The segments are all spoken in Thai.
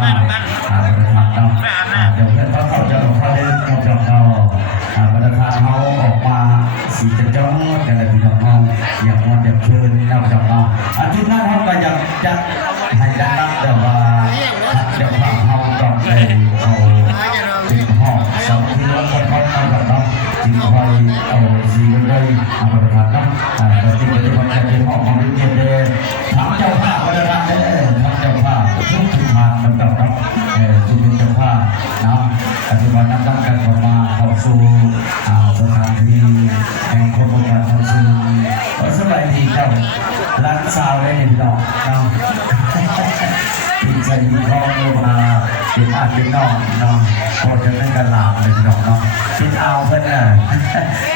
ผ้าเดี๋ยวเพื่อนเขาเข้าจะหลงเข้าเดินกับเราประธานเขาออกมาสีจะจ้องแต่ละพี่น้องเขาอยากมองอยากเชิญเราจากเราอาทิตย์หน้าเขาก็อยากจะให้ดังนั้นแต่ว่าเดี๋ยวฟังเขาต้องไปเอาติดห้องสองที่เราคนเขาเอาแบบนั้นจึงคอยเอาสีกันเลยประธานนะแต่ที่จะมาจะเป็นห้องของวิเชียรเลยทำเจ้าภาพประธานเลยทำเจ้าภาพทุกทางมันแบบนั้นทุกเจ้าภาพนะปัจจุบันนั้นตั้งกันออกมาเข้าสู่สถานที่แห่งคนบริการทั้งสิ้นสบายดีเจ้าร้านซาวได้เห็นดอกเนาะที่ใจคอลงมาเป็นอาเป็นนอกเนาะพอจะเล่นกันลามเลยพี่น้องเนาะคิดเอาเพื่อนน่ะ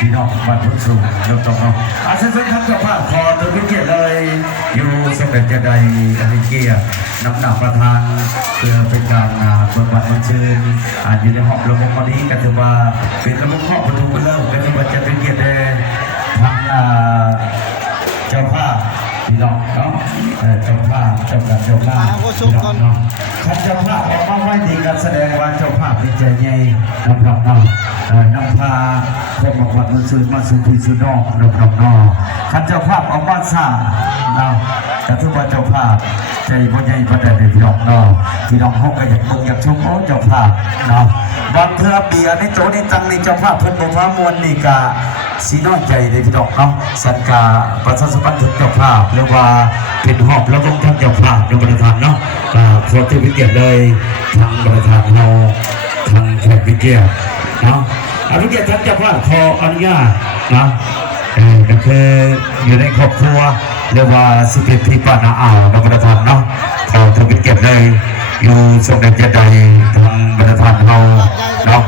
พี่น้องบัตรทุกสูงยกตัวเนาะอาเซนครับเจ้าภาพขอตัวพิเศษเลยอยู่สมเด็จเจไดอเมริกีน้ำหนักประธานเพื่อเป็นการเปิดบัตรเชิญอยู่ในห้องระบบวันนี้กันถือว่าเป็นระบบห้องประตูเริ่มเป็นบัตรจะเป็นเกียรติแด่ทั้งเจ้าภาพพี่น้องเนาะเจ้าภาพเจ้าการเจ้าภาพพี่น้องเนาะท่านเจ้าภาพออกมาไว้ดีการแสดงว่าเจ้าภาพดีใจใหญ่น้ำหนักเนาะน้ำพาคนบอกว่ามันซื้อมาสู่พี่สู่น้องน้ำหนักเนาะท่านเจ้าภาพออกมาสร้างเนาะแต่ทุกวันเจ้าภาพใจพ่อใหญ่พ่อแต่พี่น้องเนาะพี่น้องเขาก็อยากมึงอยากชมโอ้เจ้าภาพเนาะบางเทื่อเบียร์ในโจนี่ตังในเจ้าภาพเพิ่นบอกว่ามวลนี่กะสีน้อยใจเลยพี่น้องเนาะสังกาประชาสัมพันธ์ถึงเจ้าภาพเรียกว่าเป็นหอบแล้วก็ท่านเจ้าภาพในบริษัทเนาะขอที่พิเศษเลยทางบริษัทเราทางแขกพิเศษเนาะพิเศษท่านเจ้าภาพขออนุญาตนะก็คืออยู่ในครอบครัวเรียกว่าสิบเอ็ดที่ป้านาอ่าวในบริษัทเนาะขอที่พิเศษเลยอยู่สมเด็จเจไดทางบริษัทเราเนาะ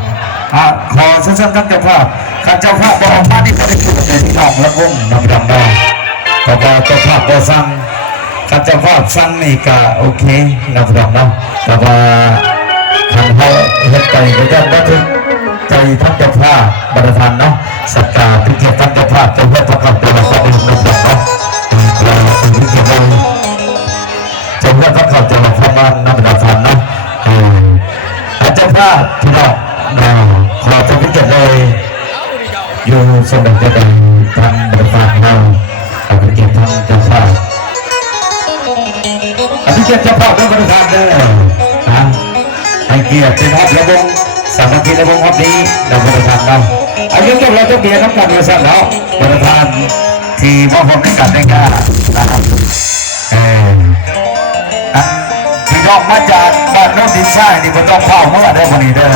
ขอสั้นๆท่านเจ้าภาพท่านเจ้าภาพบอกมาที่ประเด็นที่น้องละวงน้ำดำดองก็บอกเจ้าภาพก็สั่งท่านเจ้าภาพสั่งนี่ก็โอเคน้ำดำเนาะแต่ว่าทางเขาเฮ็ดไปก็ยังว่าถึงใจท่านเจ้าภาพบริษัทเนาะสักการพิธีท่านเจ้าภาพจะเพื่อประกอบตัวละครน้ำดำเนาะเราเป็นพิธีเลยจะเพื่อประกอบตัวละครน้ำดำเนาะท่านเจ้าภาพพี่น้องขอจะพิจารณาอยู่สมเด็จเจไดทางบริษัทเราเอาไปเก็บทางเจ้าภาพอันนี้เก็บเจ้าภาพด้วยบริษัทเลยนะให้เกียรติเป็นฮอบระวงสามัคคีระวงฮอบนี้เราบริษัทเราอายุจบเราจะเบียร์น้ำกันบริษัทเราบริษัทที่มอบให้กันได้ง่ายนะครับพี่น้องมาจากบ้านโน้นดินทรายนี่มันต้องเข้าเมื่อได้พอดีเด้อ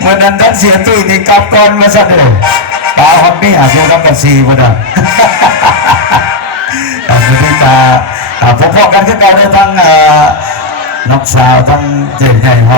เมื่อนั้นท่านเสียตุ้ยนี่กลับก่อนมาซะเด้อตาฮอตนี่อาจจะรับกันซีบ่ได้ตอนนี้ตาพบกันคือเก่าได้ทั้งน้องสาวทั้งเจ๊ใหญ่